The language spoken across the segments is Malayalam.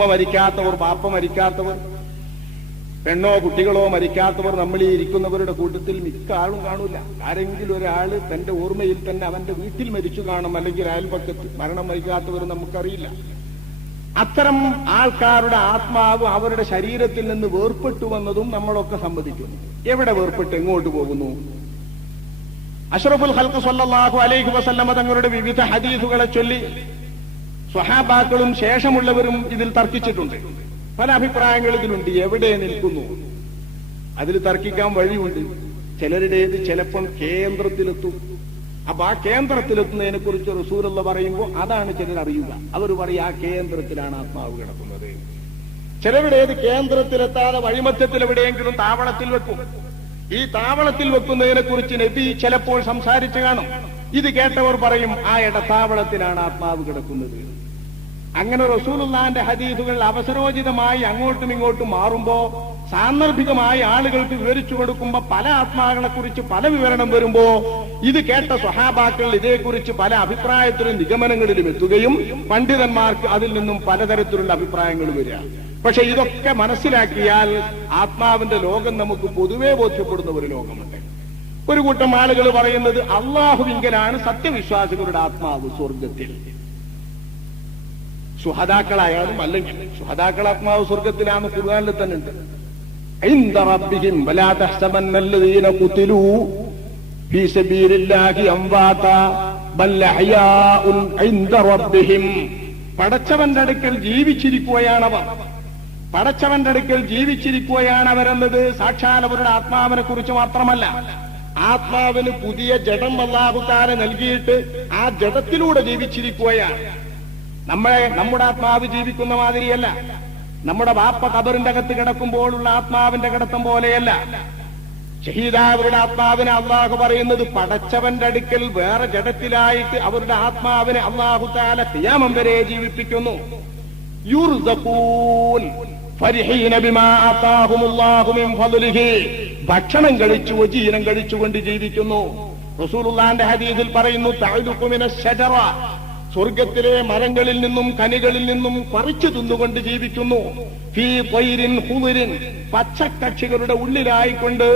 ഉമ്മ മരിക്കാത്തവർ ബാപ്പ മരിക്കാത്തവർ പെണ്ണോ കുട്ടികളോ മരിക്കാത്തവർ നമ്മൾ ഈ ഇരിക്കുന്നവരുടെ കൂട്ടത്തിൽ മിക്ക ആളും കാണൂല. ആരെങ്കിലും ഒരാൾ തന്റെ ഓർമ്മയിൽ തന്നെ അവന്റെ വീട്ടിൽ മരിച്ചു കാണും അല്ലെങ്കിൽ അയൽപക്കത്ത് മരണം മരിക്കാത്തവർ നമുക്കറിയില്ല. അത്തരം ആൾക്കാരുടെ ആത്മാവ് അവരുടെ ശരീരത്തിൽ നിന്ന് വേർപ്പെട്ടു വന്നതും നമ്മളൊക്കെ സമ്മതിക്കുന്നു. എവിടെ വേർപ്പെട്ട് എങ്ങോട്ട് പോകുന്നു? അഷറഫുൽ ഹൽക്ക് സല്ലാഹു അലൈഹി വസല്ലമ തങ്ങളുടെ വിവിധ ഹദീസുകളെ ചൊല്ലി സ്വഹാബാക്കളും ശേഷമുള്ളവരും ഇതിൽ തർക്കിച്ചിട്ടുണ്ട്. പല അഭിപ്രായങ്ങൾ ഇതിലുണ്ട് എവിടെ നിൽക്കുന്നു? അതിൽ തർക്കിക്കാൻ വഴിയുണ്ട്. ചിലരുടേത് ചിലപ്പം കേന്ദ്രത്തിലെത്തും. അപ്പൊ ആ കേന്ദ്രത്തിലെത്തുന്നതിനെ കുറിച്ച് റസൂലുള്ള പറയുമ്പോൾ അതാണ് ചിലർ അറിയുക. അവർ പറയും ആ കേന്ദ്രത്തിലാണ് ആത്മാവ് കിടക്കുന്നത്. ചിലരുടേത് കേന്ദ്രത്തിലെത്താതെ വഴിമധ്യത്തിൽ എവിടെയെങ്കിലും താവളത്തിൽ വെക്കും. ഈ താവളത്തിൽ വെക്കുന്നതിനെ കുറിച്ച് നബി ചിലപ്പോൾ സംസാരിച്ചു കാണും. ഇത് കേട്ടവർ പറയും ആ ഇടത്താവളത്തിലാണ് ആത്മാവ് കിടക്കുന്നത്. അങ്ങനെ റസൂലുള്ളാന്റെ ഹദീസുകൾ അവസരോചിതമായി അങ്ങോട്ടും ഇങ്ങോട്ടും മാറുമ്പോ സാന്ദർഭികമായി ആളുകൾക്ക് വിവരിച്ചു കൊടുക്കുമ്പോ പല ആത്മാക്കളെ കുറിച്ച് പല വിവരണം വരുമ്പോ ഇത് കേട്ട സ്വഹാബാക്കൾ ഇതേക്കുറിച്ച് പല അഭിപ്രായത്തിലും നിഗമനങ്ങളിലും എത്തുകയും പണ്ഡിതന്മാർക്ക് അതിൽ നിന്നും പലതരത്തിലുള്ള അഭിപ്രായങ്ങൾ വരിക. പക്ഷെ ഇതൊക്കെ മനസ്സിലാക്കിയാൽ ആത്മാവിന്റെ ലോകം നമുക്ക് പൊതുവെ ബോധ്യപ്പെടുന്ന ഒരു ലോകമുണ്ട് ഒരു കൂട്ടം ആളുകൾ പറയുന്നത് അള്ളാഹുവിങ്കലാണ് സത്യവിശ്വാസികളുടെ ആത്മാവ് സ്വർഗത്തിൽ. സുഹതാക്കളായാലും അല്ലെങ്കിൽ സുഹതാക്കളാത്മാവ് സ്വർഗത്തിലാന്ന് കുറുകാനിൽ തന്നെ ഉണ്ട്. പടച്ചവന്റെ അടുക്കൽ ജീവിച്ചിരിക്കുകയാണവർ പടച്ചവന്റെ അടുക്കൽ ജീവിച്ചിരിക്കുകയാണവരെന്നത് സാക്ഷാൽ അവരുടെ ആത്മാവിനെ കുറിച്ച് മാത്രമല്ല. ആത്മാവിന് പുതിയ ജഡം വല്ലാഹുക്കാരെ നൽകിയിട്ട് ആ ജഡത്തിലൂടെ ജീവിച്ചിരിക്കുകയാണ്. നമ്മളെ നമ്മുടെ ആത്മാവ് ജീവിക്കുന്ന മാതിരിയല്ല. നമ്മുടെ ബാപ്പ കബറിന്റെ അകത്ത് കിടക്കുമ്പോഴുള്ള ആത്മാവിന്റെ കിടത്തം പോലെയല്ല. ഷഹീദാവരുടെ ആത്മാവിനെ അള്ളാഹു പറയുന്നത് പടച്ചവന്റെ അടുക്കൽ വേറെ ജഡത്തിലായിട്ട് അവരുടെ ആത്മാവിനെ അള്ളാഹു താല തിയാമം വരെ ജീവിപ്പിക്കുന്നു. ഭക്ഷണം കഴിച്ചു ജീവനം കഴിച്ചുകൊണ്ട് ജീവിക്കുന്നു. റസൂലുള്ളാന്റെ ഹദീസിൽ പറയുന്നു സ്വർഗത്തിലെ മരങ്ങളിൽ നിന്നും കനികളിൽ നിന്നും പറിച്ചു തിന്നുകൊണ്ട് ജീവിക്കുന്നു. ഫീ പൈരിൻ ഹുവരിൻ പച്ചക്കക്ഷികളുടെ ഉള്ളിലായിക്കൊണ്ട്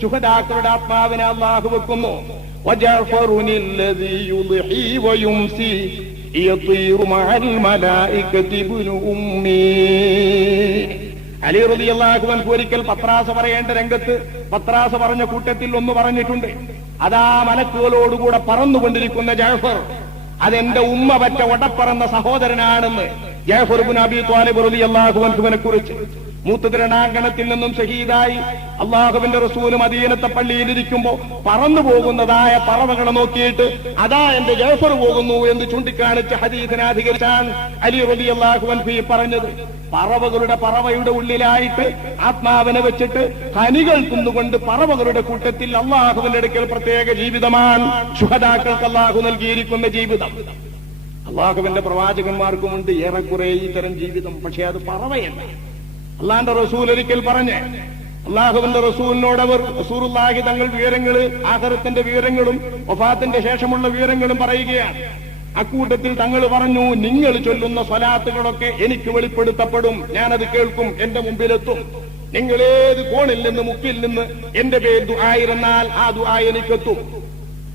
സുഹദാക്കളുടെ ആത്മാവിനെ അള്ളാഹു വെക്കുന്നു. അലി റലി ഒരിക്കൽ പത്രാസ പറയേണ്ട രംഗത്ത് പത്രാസ പറഞ്ഞ കൂട്ടത്തിൽ ഒന്ന് പറഞ്ഞിട്ടുണ്ട്. അതാ മലക്കുകളോടുകൂടെ പറന്നുകൊണ്ടിരിക്കുന്ന ജാഫർ. അതെന്റെ ഉമ്മ പറ്റ ഒടപ്പറന്ന സഹോദരനാണെന്ന് ജയഫുർബുൻ ബിൻ അബി ത്വാലിബ് അൻഹുവിനെ കുറിച്ച് മൂത്തുതിരണാങ്കണത്തിൽ നിന്നും ഷഹീദായി അള്ളാഹുവിന്റെ റസൂൽ മദീനത്തെ പള്ളിയിലിരിക്കുമ്പോ പറന്നു പോകുന്നതായ പറവകളെ നോക്കിയിട്ട് അതാ എന്റെ ജാഫർ പോകുന്നു എന്ന് ചൂണ്ടിക്കാണിച്ച് ഹദീസിനാധികരിച്ചാണ് അലി റബി അള്ളാഹു അൻഫി പറഞ്ഞത്. പറവകളുടെ പറവയുടെ ഉള്ളിലായിട്ട് ആത്മാവിനെ വെച്ചിട്ട് ഹനികൾ തിന്നുകൊണ്ട് പറവകളുടെ കൂട്ടത്തിൽ അള്ളാഹുവിന്റെ അടുക്കൽ പ്രത്യേക ജീവിതമാണ് ശുഹദാക്കൾക്ക് അള്ളാഹു നൽകിയിരിക്കുന്ന ജീവിതം. അള്ളാഹുവിന്റെ പ്രവാചകന്മാർക്കുമുണ്ട് ഏറെക്കുറെ ഇത്തരം ജീവിതം പക്ഷെ അത് പറവയല്ല. അള്ളാന്റെ റസൂൽ ഒരിക്കൽ പറഞ്ഞ് അള്ളാഹുവിന്റെ റസൂലിനോട് അവർ റസൂറുല്ലാഹി തങ്ങൾ വിവരങ്ങൾ ആഹരത്തിന്റെ വിവരങ്ങളും വഫാത്തിന്റെ ശേഷമുള്ള വിവരങ്ങളും പറയുകയാണ്. അക്കൂട്ടത്തിൽ തങ്ങൾ പറഞ്ഞു നിങ്ങൾ ചൊല്ലുന്ന സ്വലാത്തുകളൊക്കെ എനിക്ക് വെളിപ്പെടുത്തപ്പെടും. ഞാനത് കേൾക്കും എന്റെ മുമ്പിലെത്തും. നിങ്ങൾ ഏത് കോണിൽ നിന്ന് മുക്കിൽ നിന്ന് എന്റെ പേര് ദുആയിരുന്നാൽ ആ ദുആ എനിക്കെത്തും.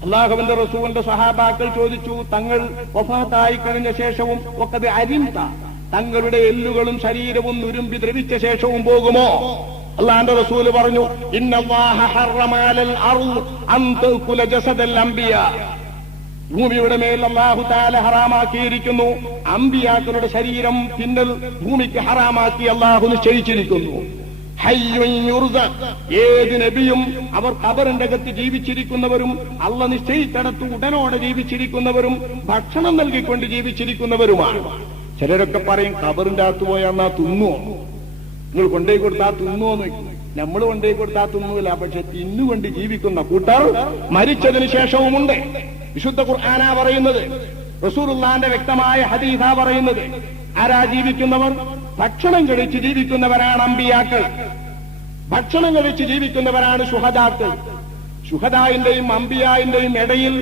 അള്ളാഹുവിന്റെ റസൂലിന്റെ സഹാബാക്കൾ ചോദിച്ചു തങ്ങൾ വഫാത്തായി കഴിഞ്ഞ ശേഷവും ഒക്കെ അരിന്ത തങ്ങളുടെ എല്ലുകളും ശരീരവും നുരുമ്പി ദ്രവിച്ച ശേഷവും പോകുമോ? അള്ളാന്റെ റസൂൽ പറഞ്ഞു ഭൂമിയുടെ മേൽ അള്ളാഹു താല ഹറാമാക്കിയിരിക്കുന്നു. അമ്പിയാക്കളുടെ ശരീരം പിന്നൽ ഭൂമിക്ക് ഹറാമാക്കി അള്ളാഹു നിശ്ചയിച്ചിരിക്കുന്നു. ഏത് നബിയും അവർ ഖബറിന്റെ അകത്ത് ജീവിച്ചിരിക്കുന്നവരും അള്ള നിശ്ചയിച്ചിടത്ത് ഉടനോടെ ജീവിച്ചിരിക്കുന്നവരും ഭക്ഷണം നൽകിക്കൊണ്ട് ജീവിച്ചിരിക്കുന്നവരുമാണ്. ചിലരൊക്കെ പറയും കബറിന്റെ അകത്ത് പോയാ എന്നാ തിന്നുവോ? നിങ്ങൾ കൊണ്ടേ കൊടുത്താ തിന്നുവോന്ന് നമ്മൾ കൊണ്ടേ കൊടുത്താ തിന്നുവില്ല പക്ഷെ തിന്നുകൊണ്ട് ജീവിക്കുന്ന കൂട്ടർ മരിച്ചതിന് ശേഷവുമുണ്ട്. വിശുദ്ധ ഖുർആാനാ പറയുന്നത്. റസൂറുല്ലാന്റെ വ്യക്തമായ ഹദീസ പറയുന്നത്. ആരാ ജീവിക്കുന്നവർ? ഭക്ഷണം കഴിച്ച് ജീവിക്കുന്നവരാണ് അമ്പിയാക്കൾ. ഭക്ഷണം കഴിച്ച് ജീവിക്കുന്നവരാണ് ശുഹദാക്കൾ. ഷുഹദായിന്റെയും അമ്പിയായിന്റെയും ഇടയിൽ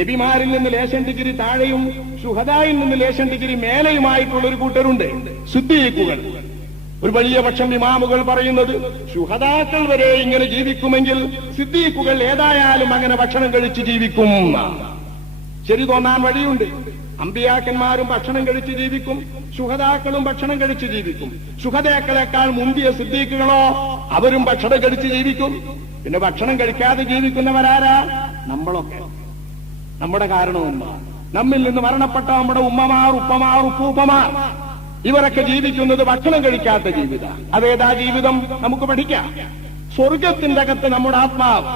നബിമാരിൽ നിന്ന് ലേശം ഡിഗ്രി താഴെയും ഷുഹദായിൽ നിന്ന് ലേശം ഡിഗ്രി മേലെയുമായിട്ടുള്ള ഒരു കൂട്ടരുണ്ട് സിദ്ദീഖുകൾ. ഒരു വലിയ പക്ഷം ഇമാമുകൾ പറയുന്നത് ഷുഹദാക്കൾ വരെ ഇങ്ങനെ ജീവിക്കുമെങ്കിൽ സിദ്ദീഖുകൾ ഏതായാലും അങ്ങനെ ഭക്ഷണം കഴിച്ച് ജീവിക്കും. ശരി തോന്നാൻ വഴിയുണ്ട്. അമ്പിയാക്കന്മാരും ഭക്ഷണം കഴിച്ച് ജീവിക്കും ശുഹദാക്കളും ഭക്ഷണം കഴിച്ച് ജീവിക്കും. ശുഹദാക്കളെക്കാൾ മുന്തിയ സിദ്ദീഖുകളോ അവരും ഭക്ഷണം കഴിച്ച് ജീവിക്കും. പിന്നെ ഭക്ഷണം കഴിക്കാതെ ജീവിക്കുന്നവരാരാ? നമ്മളൊക്കെ. നമ്മുടെ കാരണവും നമ്മിൽ നിന്ന് മരണപ്പെട്ട നമ്മുടെ ഉമ്മമാർ ഉപ്പമാർ ഉപ്പൂപ്പമാർ. ഇവരൊക്കെ ജീവിക്കുന്നത് ഭക്ഷണം കഴിക്കാത്ത ജീവിത. അതേതാ ജീവിതം? നമുക്ക് പഠിക്കാം. സ്വർഗത്തിന്റെ അകത്ത് നമ്മുടെ ആത്മാവ്.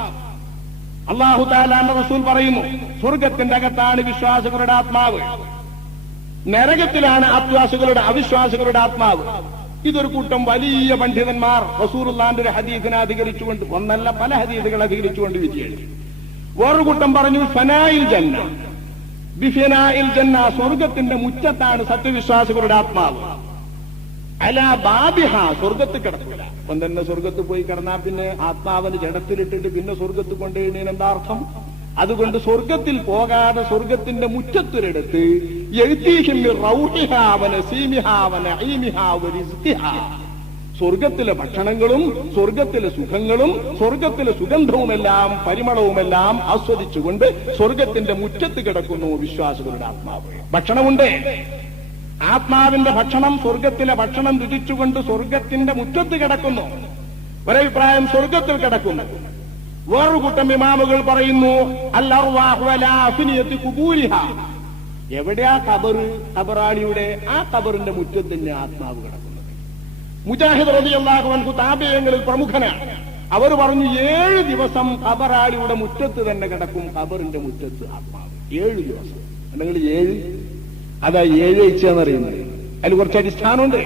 അള്ളാഹു താലാന്റെ റസൂൽ പറയുന്നു സ്വർഗത്തിന്റെ അകത്താണ് വിശ്വാസികളുടെ ആത്മാവ്. നരകത്തിലാണ് അത്വാസികളുടെ അവിശ്വാസികളുടെ ആത്മാവ്. ഇതൊരു കൂട്ടം വലിയ പണ്ഡിതന്മാർ റസൂറുല്ലാന്റെ ഒരു ഹദീസിനെ അധികരിച്ചുകൊണ്ട് ഒന്നല്ല പല ഹദീസുകൾ അധികരിച്ചുകൊണ്ട് എഴുതി. വേറൊരു കൂട്ടം പറഞ്ഞു ഫനായിൽ ജന്ന. ബിഫനായിൽ ജന്ന സ്വർഗത്തിന്റെ മുറ്റത്താണ് സത്യവിശ്വാസികളുടെ ആത്മാവ്. അല ബാബിഹ സ്വർഗത്ത് കിടക്കില്ല അപ്പം തന്നെ സ്വർഗത്ത് പോയി കിടന്നാ പിന്നെ ആത്മാവിന് ജഡത്തിലിട്ടിട്ട് പിന്നെ സ്വർഗത്ത് കൊണ്ടുപോയി എന്താ അർത്ഥം? അതുകൊണ്ട് സ്വർഗത്തിൽ പോകാതെ സ്വർഗത്തിന്റെ മുറ്റത്തൊരിടത്ത് സ്വർഗത്തിലെ ഭക്ഷണങ്ങളും സ്വർഗത്തിലെ സുഖങ്ങളും സ്വർഗത്തിലെ സുഗന്ധവുമെല്ലാം പരിമളവുമെല്ലാം ആസ്വദിച്ചുകൊണ്ട് സ്വർഗത്തിന്റെ മുറ്റത്ത് കിടക്കുന്നു വിശ്വാസികളുടെ ആത്മാവ്. ഭക്ഷണമുണ്ട്. ആത്മാവിന്റെ ഭക്ഷണം സ്വർഗത്തിലെ ഭക്ഷണം രുചിച്ചുകൊണ്ട് സ്വർഗത്തിന്റെ മുറ്റത്ത് കിടക്കുന്നു. ഒരഭിപ്രായം സ്വർഗത്തിൽ കിടക്കുന്നു. വേറൊരു കൂട്ടം ഇമാമുകൾ പറയുന്നു അല്ലർവാഹുലി കുബൂരിഹ. എവിടെയാ കബറ് കബറാളിയുടെ ആ കബറിന്റെ മുറ്റത്ത് തന്നെ ആത്മാവ് കിടക്കുന്നത്. മുജാഹിദ് റബി അള്ളാഹുവൻകു താപേയങ്ങളിൽ പ്രമുഖനാണ്. അവർ പറഞ്ഞു ഏഴ് ദിവസം കബറാളിയുടെ മുറ്റത്ത് തന്നെ കിടക്കും. കബറിന്റെ മുറ്റത്ത് ആത്മാവ്. ഏഴ് ദിവസം. അല്ലെങ്കിൽ ഏഴ്? അതാ ഏഴ് ഇച്ചെന്നറിയുന്നത് അതിൽ കുറച്ച് അടിസ്ഥാനമുണ്ട്.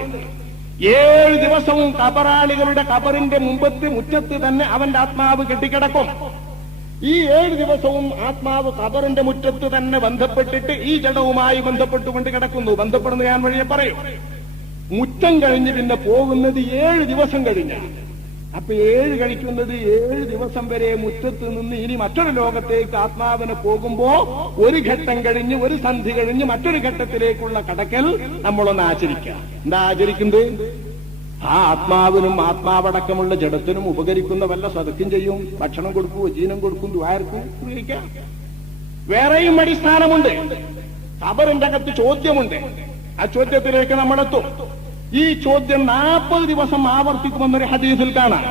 ഏഴ് ദിവസവും കബറാളികളുടെ കബറിന്റെ മുമ്പത്ത് മുറ്റത്ത് തന്നെ അവന്റെ ആത്മാവ് കെട്ടിക്കിടക്കും. ഈ ഏഴ് ദിവസവും ആത്മാവ് കബറിന്റെ മുറ്റത്ത് തന്നെ ബന്ധപ്പെട്ടിട്ട് ഈ ജഡവുമായി ബന്ധപ്പെട്ടുകൊണ്ട് കിടക്കുന്നു. ബന്ധപ്പെടുന്നു ഞാൻ വഴിയെ പറയും. മുറ്റം കഴിഞ്ഞ് പിന്നെ പോകുന്നത് ഏഴ് ദിവസം കഴിഞ്ഞാണ് അപ്പൊ ഏഴ് കഴിക്കുന്നത് ഏഴ് ദിവസം വരെ മുറ്റത്ത് നിന്ന് ഇനി മറ്റൊരു ലോകത്തേക്ക് ആത്മാവിന് പോകുമ്പോ ഒരു ഘട്ടം കഴിഞ്ഞ് ഒരു സന്ധി കഴിഞ്ഞ് മറ്റൊരു ഘട്ടത്തിലേക്കുള്ള കടക്കൽ നമ്മളൊന്ന് ആചരിക്കാം. എന്താ ആചരിക്കുന്നത്? ആ ആത്മാവിനും ആത്മാവടക്കമുള്ള ജഡത്തിനും ഉപകരിക്കുന്ന വല്ല സതക്കും ചെയ്യും. ഭക്ഷണം കൊടുക്കും ജീനം കൊടുക്കും ദ്വാരക്കും ഉപയോഗിക്കാം. വേറെയും അടിസ്ഥാനമുണ്ട്. കബറിന്റെ അകത്ത് ചോദ്യമുണ്ട്. ആ ചോദ്യത്തിലേക്ക് നമ്മളെത്തും. ഈ ചോദ്യം നാൽപ്പത് ദിവസം ആവർത്തിക്കുമെന്നൊരു ഹദീസിൽ കാണാം.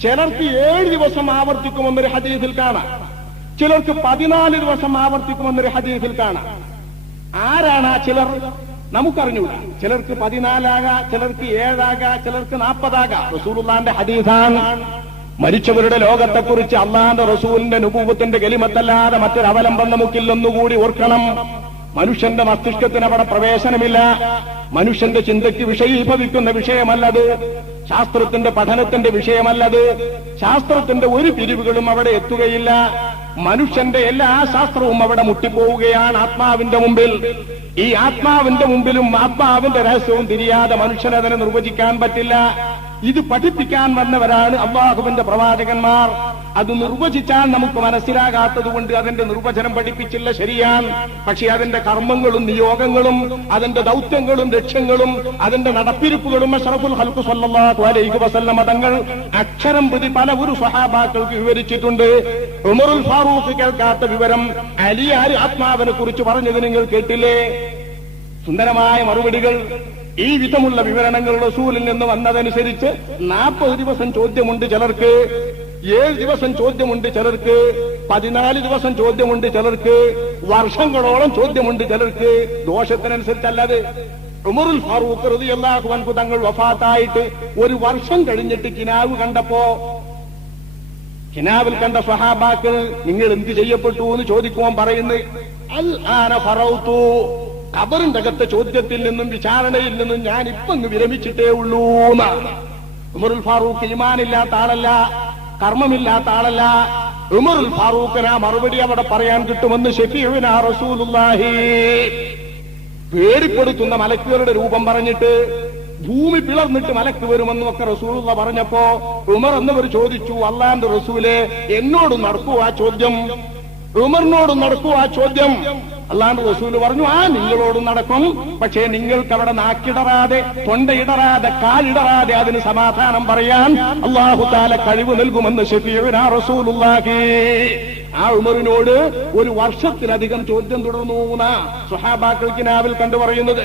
ചിലർക്ക് ഏഴ് ദിവസം ആവർത്തിക്കുമെന്നൊരു ഹദീസിൽ കാണാം. ചിലർക്ക് പതിനാല് ദിവസം ആവർത്തിക്കുമെന്നൊരു ഹദീസിൽ കാണാം. ആരാണ് ആ ചിലർ? നമുക്കറിഞ്ഞൂടാ. ചിലർക്ക് പതിനാലാകാ ചിലർക്ക് ഏഴാകാ ചിലർക്ക് നാൽപ്പതാകാ റസൂലുള്ളാന്റെ ഹദീസാണ്. മരിച്ചവരുടെ ലോകത്തെക്കുറിച്ച് അള്ളാന്റെ റസൂലിന്റെ നുപൂപത്തിന്റെ ഗലിമത്തല്ലാതെ മറ്റൊരു അവലംബം നമുക്കില്ലെന്നുകൂടി ഓർക്കണം. മനുഷ്യന്റെ മസ്തിഷ്കത്തിന് അവിടെ പ്രവേശനമില്ല. മനുഷ്യന്റെ ചിന്തയ്ക്ക് വിഷയീഭവിക്കുന്ന വിഷയമല്ലത്. ശാസ്ത്രത്തിന്റെ പഠനത്തിന്റെ വിഷയമല്ലത്. ശാസ്ത്രത്തിന്റെ ഒരു പിരിവുകളും അവിടെ എത്തുകയില്ല. മനുഷ്യന്റെ എല്ലാ ശാസ്ത്രവും അവിടെ മുട്ടിപ്പോവുകയാണ് ആത്മാവിന്റെ മുമ്പിൽ. ഈ ആത്മാവിന്റെ മുമ്പിലും ആത്മാവിന്റെ രഹസ്യവും തിരിയാതെ മനുഷ്യനതിനെ നിർവചിക്കാൻ പറ്റില്ല. ഇത് പഠിപ്പിക്കാൻ വന്നവരാണ് അള്ളാഹുവിന്റെ പ്രവാചകന്മാർ. അത് നിർവചിച്ചാൽ നമുക്ക് മനസ്സിലാകാത്തത് കൊണ്ട് അതിന്റെ നിർവചനം പഠിപ്പിച്ചില്ല ശരിയാണ് പക്ഷെ അതിന്റെ കർമ്മങ്ങളും നിയോഗങ്ങളും അതിന്റെ ദൗത്യങ്ങളും ലക്ഷ്യങ്ങളും അതിന്റെ നടപ്പിരിപ്പുകളും അഷറഫുൽ ഹൽക്കു സല്ലാഹു അലൈഹി വസല്ല തങ്ങൾ അക്ഷരം പ്രതി പല ഒരു സഹാബാക്കൾക്ക് വിവരിച്ചിട്ടുണ്ട്. ഉമറുൽ ഫാറൂഖ് കേൾക്കാത്ത വിവരം അലി ആര് ആത്മാവിനെ കുറിച്ച് പറഞ്ഞത് നിങ്ങൾ കേട്ടില്ലേ? സുന്ദരമായ മറുപടികൾ ഈ വിധമുള്ള വിവരണങ്ങൾ റസൂലിൽ നിന്ന് വന്നതനുസരിച്ച് നാൽപ്പത് ദിവസം ചോദ്യമുണ്ട് ചിലർക്ക് ഏഴ് ദിവസം ചോദ്യമുണ്ട് ചിലർക്ക് പതിനാല് ദിവസം ചോദ്യമുണ്ട് ചിലർക്ക് വർഷങ്ങളോളം ചോദ്യമുണ്ട് ചിലർക്ക്. ദോഷത്തിനനുസരിച്ചല്ലാതെ ഉമറുൽ ഫാറൂഖ് റളിയല്ലാഹു അൻഹു തങ്ങൾ വഫാത്തായിട്ട് ഒരു വർഷം കഴിഞ്ഞിട്ട് കിനാവ് കണ്ടപ്പോ കിനാവിൽ കണ്ട സ്വഹാബാക്കൾ നിങ്ങൾ എന്ത് ചെയ്യപ്പെട്ടു? എന്ന് ചോദിക്കുവാൻ പറയുന്നത് അൽ ആന ഫറൗത്തു കബറിന്റെ ചോദ്യത്തിൽ നിന്നും വിചാരണയിൽ നിന്നും ഞാൻ ഇപ്പൊ വിരമിച്ചിട്ടേ ഉള്ളൂ എന്നാണ് ഉമറുൽ ഫാറൂഖ് ഈമാനില്ലാത്ത ആളല്ല കർമ്മമില്ലാത്ത ആളല്ല. ഉമറുൽ ഫാറൂഖിന് ആ മറുപടി അവിടെ പറയാൻ കിട്ടുമെന്ന് ഷെഫീവിനാ പേടിപ്പെടുത്തുന്ന മലക്കുകളുടെ രൂപം പറഞ്ഞിട്ട് ഭൂമി പിളർന്നിട്ട് മലക്ക് വരുമെന്നും ഒക്കെ റസൂലുള്ള പറഞ്ഞപ്പോ ഉമർ എന്നവർ ചോദിച്ചു അള്ളാന്റെ റസൂലെ എന്നോട് നടക്കൂ ആ ചോദ്യം. ഉമറിനോട് നടക്കൂ ആ ചോദ്യം. അള്ളാന്റെ റസൂൽ പറഞ്ഞു ആ നിങ്ങളോട് നടക്കും. പക്ഷേ നിങ്ങൾക്ക് അവിടെ നാക്കിടറാതെ തൊണ്ടയിടറാതെ കാലിടറാതെ അതിന് സമാധാനം പറയാൻ അള്ളാഹു താല കഴിവ് നൽകുമെന്ന് റസൂലുള്ളാഹി. ആ ഉമറിനോട് ഒരു വർഷത്തിലധികം ചോദ്യം തുടർന്നു സുഹാബാക്കൾ കിനാവിൽ കണ്ടു പറയുന്നത്.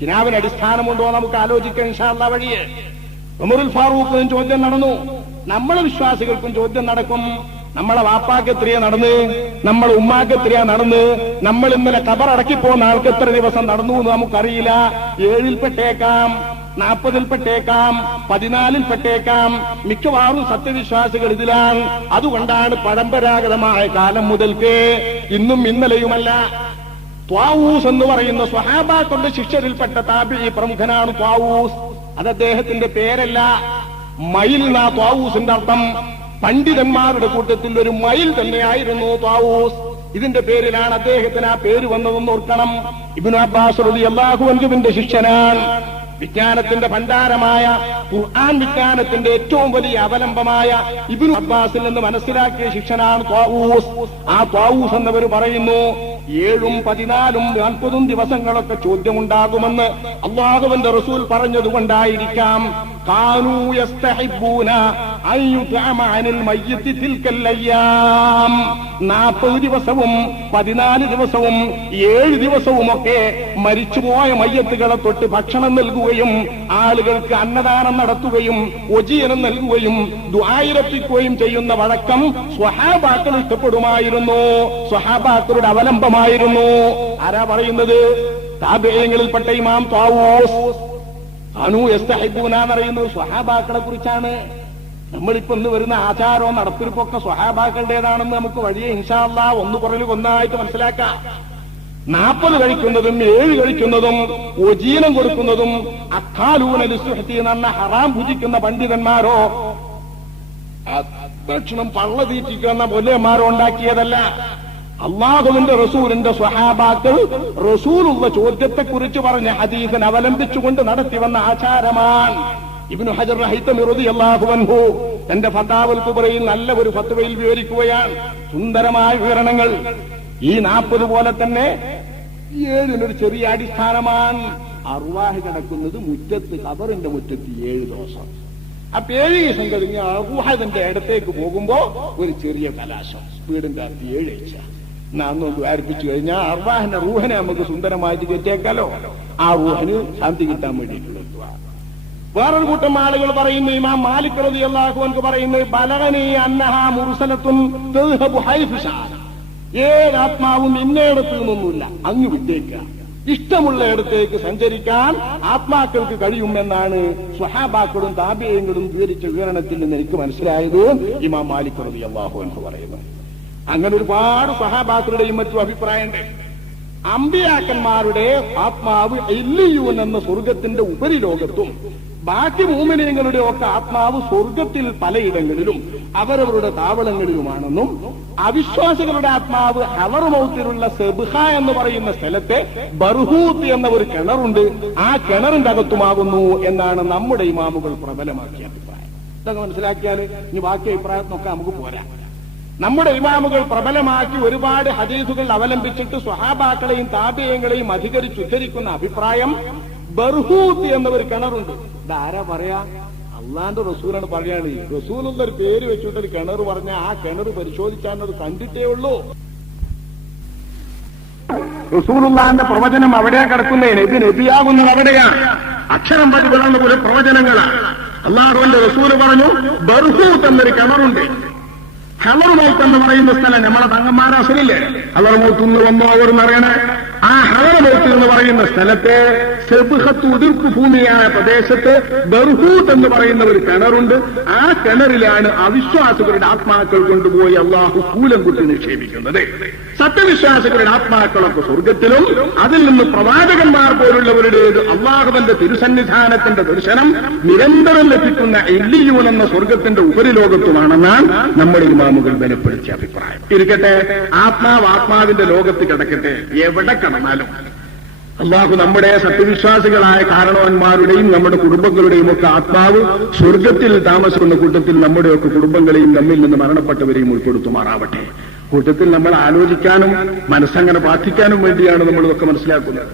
കിനാവിന് അടിസ്ഥാനമുണ്ടോ നമുക്ക് ആലോചിക്കാൻ ഇൻഷാല്ല വഴിയെ. ഉമറുൽ ഫാറൂഖിനും ചോദ്യം നടന്നു. നമ്മളെ വിശ്വാസികൾക്കും ചോദ്യം നടക്കും. നമ്മളെ വാപ്പാക്ക് എത്രയാ നടന്ന്? നമ്മളെ ഉമ്മാക്ക് എത്രയാ നടന്ന്? നമ്മൾ ഇന്നലെ കബറടക്കി പോകുന്ന ആൾക്ക് എത്ര ദിവസം നടന്നു എന്ന് നമുക്കറിയില്ല. ഏഴിൽപ്പെട്ടേക്കാം നാൽപ്പതിൽപ്പെട്ടേക്കാം പതിനാലിൽപ്പെട്ടേക്കാം. മിക്കവാറും സത്യവിശ്വാസികൾ ഇതിലാണ്. അതുകൊണ്ടാണ് പരമ്പരാഗതമായ കാലം മുതൽക്ക് ഇന്നും ഇന്നലെയുമല്ല. ത്വാവൂസ് എന്ന് പറയുന്ന സ്വഹാബാക്കളുടെ ശിഷ്യരിൽപ്പെട്ട താബി പ്രമുഖനാണ് ത്വാവൂസ്. അത് അദ്ദേഹത്തിന്റെ പേരല്ല. മയിൽ നാ ത്വാവൂസിന്റെ അർത്ഥം. പണ്ഡിതന്മാരുടെ കൂട്ടത്തിൽ ഒരു മയിൽ തന്നെയായിരുന്നു താവൂസ്. ഇതിന്റെ പേരിലാണ് അദ്ദേഹത്തിന് ആ പേര് വന്നതെന്ന് ഓർക്കണം. ഇബിനു അബ്ബാസ് അള്ളാഹുവിന്റെ ശിഷ്യനാണ്. വിജ്ഞാനത്തിന്റെ ഭണ്ഡാരമായ ഖുർആൻ വിജ്ഞാനത്തിന്റെ ഏറ്റവും വലിയ അവലംബമായ ഇബിനു അബ്ബാസിൽ നിന്ന് മനസ്സിലാക്കിയ ശിക്ഷനാണ് ത്വാവൂസ് ആ ത്വാവൂസ് എന്നവർ പറയുന്നു ഏഴും പതിനാലും നാൽപ്പതും ദിവസങ്ങളൊക്കെ ചോദ്യമുണ്ടാകുമെന്ന് അള്ളാഹുവിന്റെ റസൂൽ പറഞ്ഞതുകൊണ്ടായിരിക്കാം. കാനൂ നാൽപ്പത് ദിവസവും പതിനാല് ദിവസവും ഏഴ് ദിവസവുമൊക്കെ മരിച്ചുപോയ മയ്യത്തുകളെ തൊട്ട് ഭക്ഷണം നൽകുകയും ആളുകൾക്ക് അന്നദാനം നടത്തുകയും ഒജീനം നൽകുകയും ദ്വായിരപ്പിക്കുകയും ചെയ്യുന്ന വഴക്കം സ്വഹാബാക്കൾ ഇഷ്ടപ്പെടുമായിരുന്നു. സ്വഹാബാക്കളുടെ അവലംബമായിരുന്നു. ആരാ പറയുന്നത്? താപേയങ്ങളിൽപ്പെട്ട ഇമാം താവോസ് അനു എസ്തഹിബൂന പറയുന്നത് സ്വഹാബാക്കളെ കുറിച്ചാണ്. നമ്മളിപ്പോ ഇന്ന് വരുന്ന ആചാരവും നടത്തിരിപ്പൊക്കെ സ്വഹാബാക്കളുടേതാണെന്ന് നമുക്ക് വഴിയെ ഇൻഷാല്ല ഒന്ന് പുറകിൽ ഒന്നായിട്ട് മനസ്സിലാക്കാം. നാൽപ്പത് കഴിക്കുന്നതും ഏഴ് കഴിക്കുന്നതും ഒജീനം കൊടുക്കുന്നതും അക്കാലൂന സുഹത്തി എന്ന് ഹറാം ഭുജിക്കുന്ന പണ്ഡിതന്മാരോ ഭക്ഷണം പള്ള തീറ്റിക്കുന്ന പൊല്ലന്മാരോ ഉണ്ടാക്കിയതല്ല. അള്ളാഹുവിന്റെ റസൂലിന്റെ സ്വഹാബാക്കൾ റസൂലുള്ള ചോദ്യത്തെക്കുറിച്ച് പറഞ്ഞ ഹദീസിനെ അവലംബിച്ചുകൊണ്ട് നടത്തി വന്ന ആചാരമാണ്. ഇബ്നു ഹജർ അള്ളാഹുവൻഹു തന്റെ ഫത്താവുൽ കുബറയിൽ നല്ല ഒരു ഫത്തുവയിൽ വിവരിക്കുകയാണ്. സുന്ദരമായ വിവരണങ്ങൾ. ഈ നാൽപ്പത് പോലെ തന്നെ ഏഴിനൊരു ചെറിയ അടിസ്ഥാനമാണ്. അറുവാഹ് കിടക്കുന്നത് മുറ്റത്ത് കബറിന്റെ മുറ്റത്ത് ഏഴ് ദിവസം. അപ്പൊ ഏഴ് ദിവസം കഴിഞ്ഞ് അറുവാഹത്തിന്റെ ഇടത്തേക്ക് പോകുമ്പോ ഒരു ചെറിയ കലാശം. വീടിന്റെ അകത്ത് ഏഴേച്ച നന്നൊന്ന് ദ്വാരിപ്പിച്ചു കഴിഞ്ഞാൽ അറുവാഹിന്റെ റൂഹനെ നമുക്ക് സുന്ദരമായിട്ട് കെട്ടിയേക്കാലോ. ആ റൂഹന് ശാന്തി കിട്ടാൻ വേണ്ടിയിട്ടുള്ള. വേറൊരു കൂട്ടം ആളുകൾ പറയുന്നു ഇമാം മാലിക് റതി അള്ളാഹുവൻക്ക് പറയുന്നു ബലഹനി അന്നഹ മുർസലത്തും. ഏതാത്മാവും ഇന്നയിടത്ത് നിന്നൊന്നുമില്ല അങ്ങ് വിട്ടേക്കുക. ഇഷ്ടമുള്ള ഇടത്തേക്ക് സഞ്ചരിക്കാൻ ആത്മാക്കൾക്ക് കഴിയുമെന്നാണ് സ്വഹാബാക്കളും താപേയങ്ങളും വിവരിച്ച വിവരണത്തിൽ നിന്ന് എനിക്ക് മനസ്സിലായത് ഇമാം മാലിക് റതി അള്ളാഹു എന്ന് പറയുന്നത് അങ്ങനെ ഒരുപാട് സഹാബാക്കളുടെയും മറ്റും അഭിപ്രായമുണ്ട്. അമ്പിയാക്കന്മാരുടെ ആത്മാവ് എല്ലിയൂൻ എന്ന സ്വർഗത്തിന്റെ ഉപരിലോകത്തും ബാക്കി മൂമിനീങ്ങളുടെ ഒക്കെ ആത്മാവ് സ്വർഗത്തിൽ പലയിടങ്ങളിലും അവരവരുടെ താവളങ്ങളിലുമാണെന്നും അവിശ്വാസികളുടെ ആത്മാവ് ഹവറുമൗത്തിലുള്ള സെബ്ഹ എന്ന് പറയുന്ന സ്ഥലത്തെ ബർഹൂത്ത് എന്ന ഒരു കിണറുണ്ട്. ആ കിണറിന്റെ അകത്തുമാകുന്നു എന്നാണ് നമ്മുടെ ഇമാമുകൾ പ്രബലമാക്കിയ അഭിപ്രായം. ഇതൊക്കെ മനസ്സിലാക്കിയാൽ ഇനി ബാക്കി അഭിപ്രായത്തിനൊക്കെ നമുക്ക് പോരാ. നമ്മുടെ ഇമാമുകൾ പ്രബലമാക്കി ഒരുപാട് ഹദീസുകൾ അവലംബിച്ചിട്ട് സ്വഹാബാക്കളെയും താപേയങ്ങളെയും അധികരിച്ചുദ്ധരിക്കുന്ന അഭിപ്രായം ബർഹൂത്ത് എന്ന ഒരു കിണറുണ്ട്. ഇതാരാ പറയാ? അള്ളാന്റെ റസൂലാണ് പറയാണ് റസൂൽ എന്നൊരു പേര് വെച്ചിട്ട് ഒരു കിണർ പറഞ്ഞ ആ കിണർ പരിശോധിച്ചാൽ കണ്ടിട്ടേ ഉള്ളൂ. റസൂലുള്ളാന്റെ പ്രവചനം അവിടെയാ കിടക്കുന്നേ. നബി നബിയാകുന്നത് അവിടെയാണ് അക്ഷരം പതി പോലെ പ്രവചനങ്ങളാണ് അള്ളാഹുവിന്റെ റസൂൽ പറഞ്ഞു ബർഹൂത്ത് എന്നൊരു കിണറുണ്ട്. ഹലറുമൗത്ത് എന്ന് പറയുന്ന സ്ഥലം നമ്മളെ തങ്ങന്മാരെ അസലില്ലേ? ഹലറുമൗത്ത് എന്ന് വന്നോ അവർ എന്നറിയണേ ആ ഹലറുമൗത്ത് എന്ന് പറയുന്ന സ്ഥലത്ത് സെബുഹത്ത് ഉതിർപ്പ് ഭൂമിയായ പ്രദേശത്ത് ബർഹൂത്ത് എന്ന് പറയുന്ന ഒരു കിണറുണ്ട്. ആ കിണറിലാണ് അവിശ്വാസികളുടെ ആത്മാക്കൾ കൊണ്ടുപോയി അള്ളാഹു കൂലം കുത്തി നിക്ഷേപിക്കുന്നത്. സത്യവിശ്വാസികളുടെ ആത്മാക്കളൊക്കെ സ്വർഗത്തിലും അതിൽ നിന്ന് പ്രവാചകന്മാർ പോലുള്ളവരുടെ അള്ളാഹുവിന്റെ തിരുസന്നിധാനത്തിന്റെ ദർശനം നിരന്തരം ലഭിക്കുന്ന എല്ലിയൂൻ എന്ന സ്വർഗത്തിന്റെ ഉപരിലോകത്തുമാണെന്നാണ് നമ്മുടെ ഇമാമുകൾ ബലപ്പെടുത്തിയ അഭിപ്രായം. ഇരിക്കട്ടെ ആത്മാവ് ആത്മാവിന്റെ ലോകത്ത് കിടക്കട്ടെ എവിടെ കിടന്നാലും. അള്ളാഹു നമ്മുടെ സത്യവിശ്വാസികളായ കാരണവന്മാരുടെയും നമ്മുടെ കുടുംബങ്ങളുടെയും ഒക്കെ ആത്മാവ് സ്വർഗത്തിൽ താമസിക്കുന്ന കൂട്ടത്തിൽ നമ്മുടെയൊക്കെ കുടുംബങ്ങളെയും നമ്മിൽ നിന്ന് മരണപ്പെട്ടവരെയും ഉൾപ്പെടുത്തുമാറാവട്ടെ. കൂട്ടത്തിൽ നമ്മൾ ആലോചിക്കാനും മനസ്സങ്ങനെ പ്രാർത്ഥിക്കാനും വേണ്ടിയാണ് നമ്മൾ ഇതൊക്കെ മനസ്സിലാക്കുന്നത്.